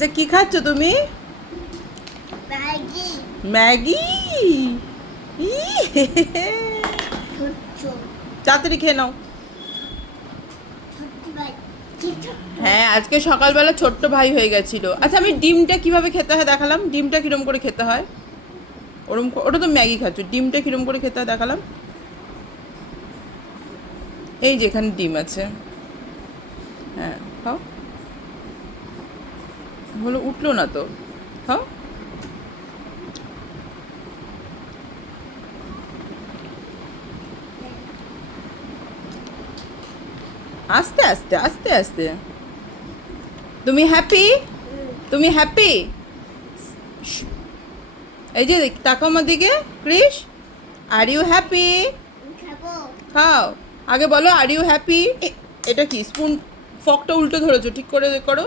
আচ্ছা কি খাচ্ছ তুমি? ম্যাগি। ম্যাগি। ই, ছোট্ট তাড়াতাড়ি খেয়ে নাও। ছোট্ট ভাই কি ছোট্ট। হ্যাঁ আজকে সকালবেলা ছোট্ট ভাই হয়ে গেছিল। আচ্ছা আমি ডিমটা কিভাবে খেতে হয় দেখালাম, ডিমটা কিরম করে খেতে হয়। ওটা তো ম্যাগি খাচ্ছ, ডিমটা কিরম করে খেতে হয় দেখালাম। এই যে এখানে ডিম আছে, হ্যাঁ খাও। হলো উঠলো না তো, খাও। আস্তে আস্তে আস্তে আস্তে। তুমি হ্যাপি? তুমি হ্যাপি? এই যে তাকাও আমার দিকে ক্রিস, আর ইউ হ্যাপি? খাবো। খাও। আগে বলো আর ইউ হ্যাপি। এটা কি স্পুন, ফকটা উল্টো ধরেছো, ঠিক করে করো।